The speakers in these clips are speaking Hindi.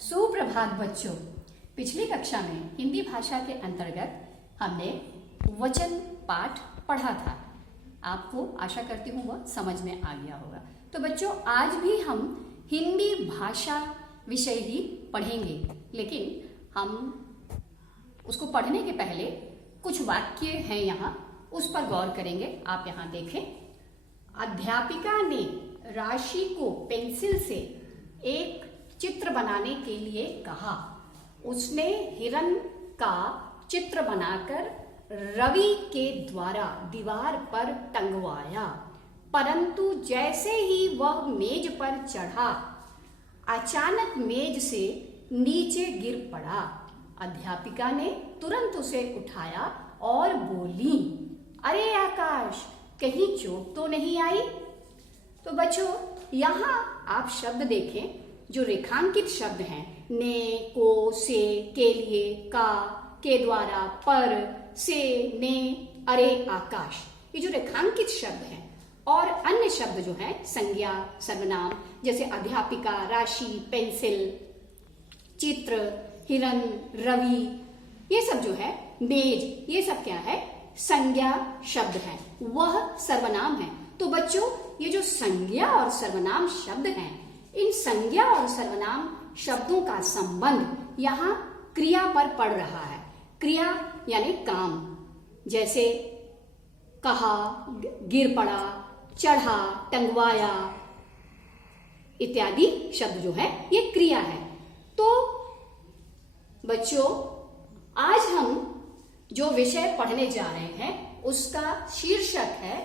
सुप्रभात बच्चों। पिछली कक्षा में हिंदी भाषा के अंतर्गत हमने वचन पाठ पढ़ा था। आपको आशा करती हूँ वह समझ में आ गया होगा। तो बच्चों, आज भी हम हिंदी भाषा विषय ही पढ़ेंगे, लेकिन हम उसको पढ़ने के पहले कुछ वाक्य हैं यहाँ, उस पर गौर करेंगे। आप यहाँ देखें। अध्यापिका ने राशि को पेंसिल से एक चित्र बनाने के लिए कहा। उसने हिरन का चित्र बनाकर रवि के द्वारा दीवार पर टंगवाया, परंतु जैसे ही वह मेज पर चढ़ा, अचानक मेज से नीचे गिर पड़ा। अध्यापिका ने तुरंत उसे उठाया और बोली, अरे आकाश, कहीं चोट तो नहीं आई? तो बच्चों, यहाँ आप शब्द देखें जो रेखांकित शब्द हैं। ने, को, से, के लिए, का, के द्वारा, पर, से, ने, अरे आकाश, ये जो रेखांकित शब्द हैं। और अन्य शब्द जो हैं संज्ञा, सर्वनाम, जैसे अध्यापिका, राशि, पेंसिल, चित्र, हिरन, रवि, ये सब जो है, मेज, ये सब क्या है? संज्ञा शब्द है, वह सर्वनाम है। तो बच्चों, ये जो संज्ञा और सर्वनाम शब्द हैं, इन संज्ञा और सर्वनाम शब्दों का संबंध यहाँ क्रिया पर पड़ रहा है। क्रिया यानी काम, जैसे कहा, गिर पड़ा, चढ़ा, टंगवाया इत्यादि शब्द जो है ये क्रिया है। तो बच्चों, आज हम जो विषय पढ़ने जा रहे हैं उसका शीर्षक है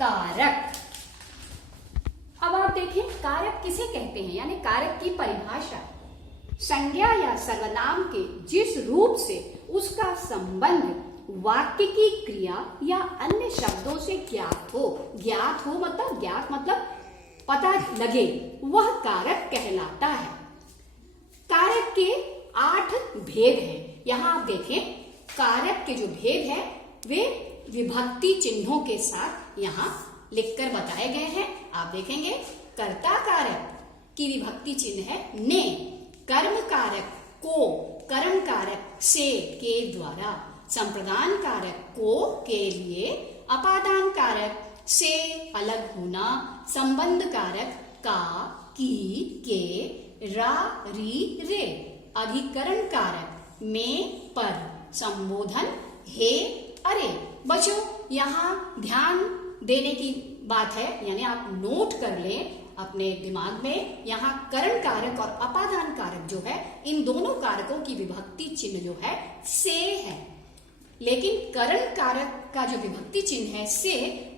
कारक। अब आप देखें, कारक किसे कहते हैं, यानी कारक की परिभाषा। संज्ञा या सर्वनाम के जिस रूप से उसका संबंध वाक्य की क्रिया या अन्य शब्दों से ज्ञात मतलब पता लगे, वह कारक कहलाता है। कारक के 8 भेद हैं। यहाँ आप देखें, कारक के जो भेद हैं वे विभक्ति चिन्हों के साथ यहाँ लिखकर बताए गए हैं। आप देखेंगे, कर्ता कारक की विभक्ति चिन्ह है ने, कर्म कारक को, कर्म कारक से, के द्वारा, संप्रदान कारक को, के लिए, अपादान कारक से अलग होना, संबंध कारक का, की, के, रा, री, रे, अधिकरण कारक में, पर, संबोधन हे, अरे। बच्चों, यहाँ ध्यान देने की बात है, यानी आप नोट कर लें अपने दिमाग में। यहाँ करण कारक और अपादान कारक जो है, इन दोनों कारकों की विभक्ति चिन्ह जो है से है, लेकिन करण कारक का जो विभक्ति चिन्ह है से,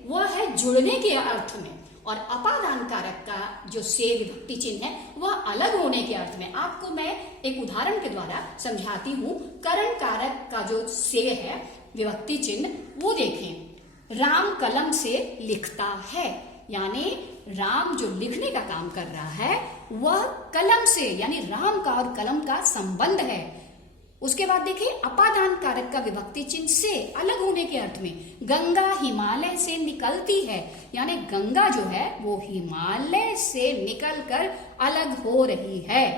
वह है जुड़ने के अर्थ में, और अपादान कारक का जो से विभक्ति चिन्ह है वह अलग होने के अर्थ में। आपको मैं एक उदाहरण के द्वारा समझाती हूँ। करण कारक का जो से है विभक्ति चिन्ह, वो देखें। राम कलम से लिखता है, यानी राम जो लिखने का काम कर रहा है वह कलम से, यानी राम का और कलम का संबंध है। उसके बाद देखिए, अपादान कारक का विभक्ति चिन्ह से अलग होने के अर्थ में। गंगा हिमालय से निकलती है, यानी गंगा जो है वो हिमालय से निकलकर अलग हो रही है।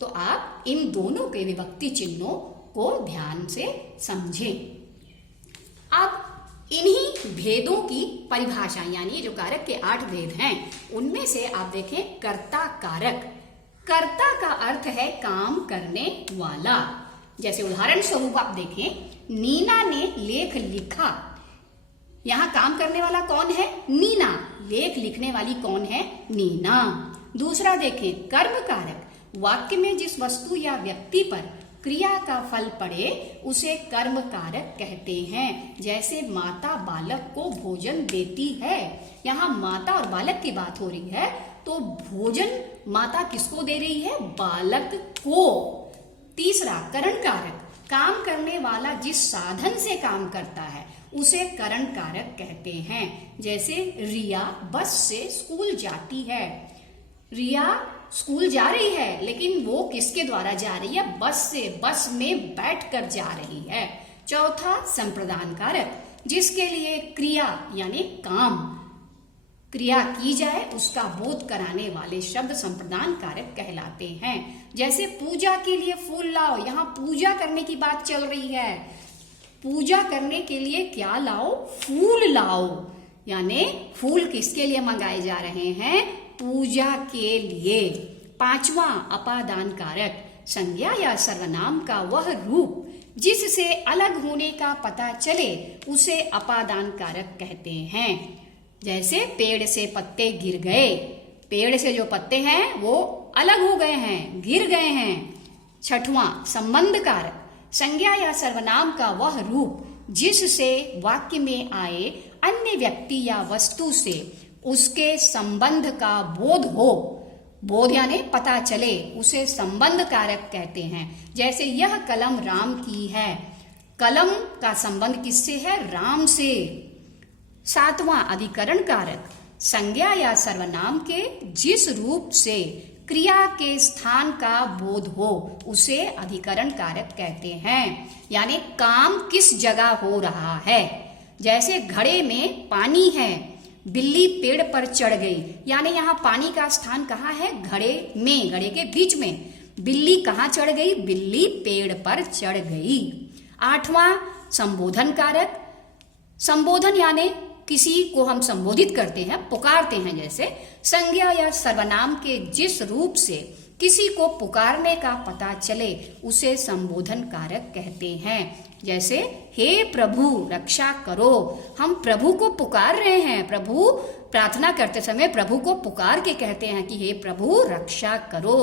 तो आप इन दोनों के विभक्ति चिन्हों को ध्यान से समझें। अब इन्हीं भेदों की परिभाषा, यानी जो कारक के 8 भेद हैं, उनमें से आप देखें कर्ता कारक। कर्ता का अर्थ है काम करने वाला। जैसे उदाहरण स्वरूप आप देखें, नीना ने लेख लिखा। यहाँ काम करने वाला कौन है? नीना। लेख लिखने वाली कौन है? नीना। दूसरा देखें, कर्म कारक। वाक्य में जिस वस्तु या व्यक्ति पर क्रिया का फल पड़े उसे कर्म कारक कहते हैं। जैसे माता बालक को भोजन देती है, यहाँ माता और बालक की बात हो रही है, तो भोजन माता किसको दे रही है? बालक को। तीसरा, करण कारक। काम करने वाला जिस साधन से काम करता है उसे करण कारक कहते हैं। जैसे रिया बस से स्कूल जाती है। रिया स्कूल जा रही है, लेकिन वो किसके द्वारा जा रही है? बस से, बस में बैठकर जा रही है। चौथा, संप्रदान कारक, जिसके लिए क्रिया यानी काम क्रिया की जाए उसका बोध कराने वाले शब्द संप्रदान कारक कहलाते हैं। जैसे पूजा के लिए फूल लाओ, यहाँ पूजा करने की बात चल रही है। पूजा करने के लिए क्या लाओ? फूल लाओ। यानी फूल किसके लिए मंगाए जा रहे हैं? पूजा के लिए। पांचवा अपादान कारक, संज्ञा या सर्वनाम का वह रूप जिससे अलग होने का पता चले उसे अपादान कारक कहते हैं। जैसे पेड़ से पत्ते गिर गए, पेड़ से जो पत्ते हैं वो अलग हो गए हैं, गिर गए हैं। छठवां संबंध कारक, संज्ञा या सर्वनाम का वह रूप जिससे वाक्य में आए अन्य व्यक्ति या वस्तु से उसके संबंध का बोध हो, बोध यानी पता चले, उसे संबंध कारक कहते हैं। जैसे यह कलम राम की है, कलम का संबंध किससे है? राम से। सातवां अधिकरण कारक, संज्ञा या सर्वनाम के जिस रूप से क्रिया के स्थान का बोध हो उसे अधिकरण कारक कहते हैं। यानी काम किस जगह हो रहा है। जैसे घड़े में पानी है, बिल्ली पेड़ पर चढ़ गई, यानी यहाँ पानी का स्थान कहाँ है? घड़े में, घड़े के बीच में। बिल्ली कहाँ चढ़ गई? बिल्ली पेड़ पर चढ़ गई। आठवां संबोधन कारक, संबोधन यानी किसी को हम संबोधित करते हैं, पुकारते हैं। जैसे संज्ञा या सर्वनाम के जिस रूप से किसी को पुकारने का पता चले उसे संबोधन कारक कहते हैं। जैसे हे प्रभु रक्षा करो, हम प्रभु को पुकार रहे हैं। प्रभु, प्रार्थना करते समय प्रभु को पुकार के कहते हैं कि हे प्रभु रक्षा करो।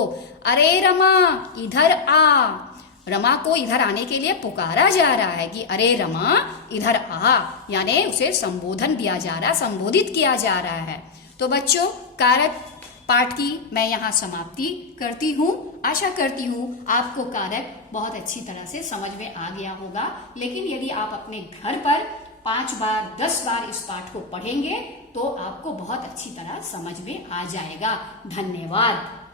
अरे रमा इधर आ, रमा को इधर आने के लिए पुकारा जा रहा है कि अरे रमा इधर आ, यानी उसे संबोधन दिया जा रहा है, संबोधित किया जा रहा है। तो बच्चों, कारक पाठ की मैं यहाँ समाप्ति करती हूँ। आशा करती हूँ आपको कारक बहुत अच्छी तरह से समझ में आ गया होगा। लेकिन यदि आप अपने घर पर 5 बार 10 बार इस पाठ को पढ़ेंगे तो आपको बहुत अच्छी तरह समझ में आ जाएगा। धन्यवाद।